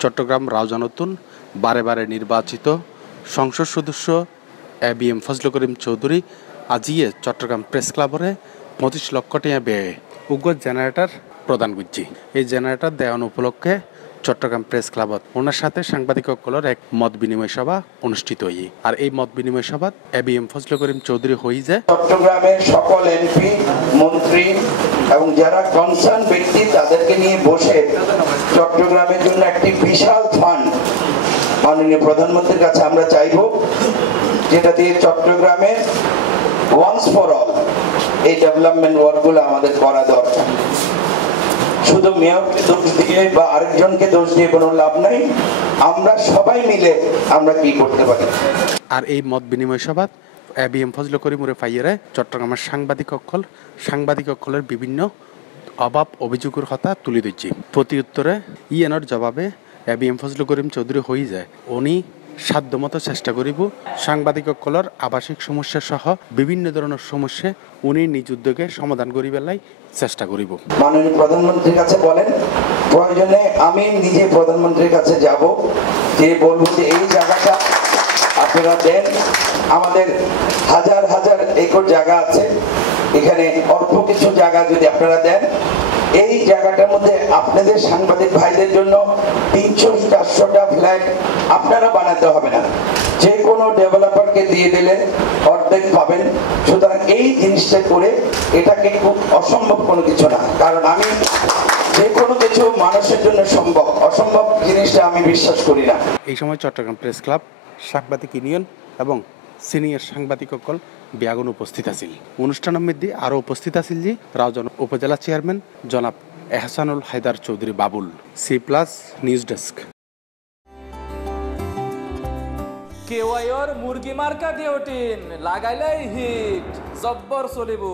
চট্টগ্রাম রাউজান নতুন বারে বারে নির্বাচিত সংসদ সদস্য এবিএম ফজলুল করিম চৌধুরী আজিয়ে চট্টগ্রাম প্রেস ক্লাবরে 25 লক্ষ টাকা ব্যয়ে উগ্র জেনারেটর প্রদান করছি। এই জেনারেটর দেওয়ান উপলক্ষে চট্টগ্রাম প্রেস ক্লাবত ওনার সাথে সাংবাদিকসকলের এক মত বিনিময় সভা অনুষ্ঠিত হই। আর এই মত বিনিময় সভাত এবিএম ফজলুল করিম চৌধুরী হই যে চট্টগ্রামের সকল এমপি মন্ত্রী এবং যারা কনসার্ন ব্যক্তি তাদেরকে নিয়ে বসে চট্টগ্রামের জন্য একটি বিশাল ফান্ড মাননীয় প্রধানমন্ত্রীর কাছে আমরা চাইব, যেটা দিয়ে চট্টগ্রামে ওয়ান্স ফর অল এই ডেভেলপমেন্ট ওয়ার্কগুলো আমাদের করা দরকার। শুধু মেয়রকে দোষ দিয়ে বা আরেকজনকে দোষ দিয়ে কোনো লাভ নাই, আমরা সবাই মিলে আমরা কি করতে পারি। আর এই মত বিনিময় সভাত এবিএম ফজলুল করিম ফাইয়ারে চট্টগ্রামের সাংবাদিকসকলের বিভিন্ন অভাব অভিযোগের কথা তুলে দিচ্ছি। প্রতি উত্তরে ইএনর জবাবে এবিএম ফজলুল করিম চৌধুরী হয়ে যায় উনি সাধ্যমতো চেষ্টা করিব সাংবাদিকসকলের আবাসিক সমস্যা সহ বিভিন্ন ধরনের সমস্যা উনি নিজ উদ্যোগে সমাধান করিবেলাই চেষ্টা করিব। মাননীয় প্রধানমন্ত্রীর কাছে বলেন, প্রয়োজনে আমি নিজে প্রধানমন্ত্রীর কাছে যাব, যে বলবো যে এই জায়গাটা আপনারা দেন। আমাদের হাজার হাজার একর জায়গা আছে, এখানে অল্প কিছু জায়গা যদি আপনারা দেন, এই জায়গাটার মধ্যে আপনাদের সাংবাদিক ভাইদের জন্য 300-400টা ফ্ল্যাট আপনারা বানাতে হবে না, যে কোনো ডেভেলপারকে দিয়ে দিলে অর্ধেক পাবেন। সুতরাং এই জিনিসটা করে এটাকে খুব অসম্ভব কোনো কিছু না, কারণ আমি যে কোনো কিছু মানুষের জন্য সম্ভব, অসম্ভব জিনিসটা আমি বিশ্বাস করি না। এই সময় চট্টগ্রাম প্রেস ক্লাব, সাংবাদিক ইউনিয়ন এবং সিনিয়র সাংবাদিকসকল ব্যাগুন উপস্থিত আছিল। অনুষ্ঠানের মধ্যে আরও উপস্থিত আছিল যে রাউজান উপজেলা চেয়ারম্যান জনাব Ehsanul Haider Chowdhury Babul. C+ news desk. কেওয়াইর মুরগি মার্কা ডিওটিন লাগাইলেই হিট জব্বর চলিব।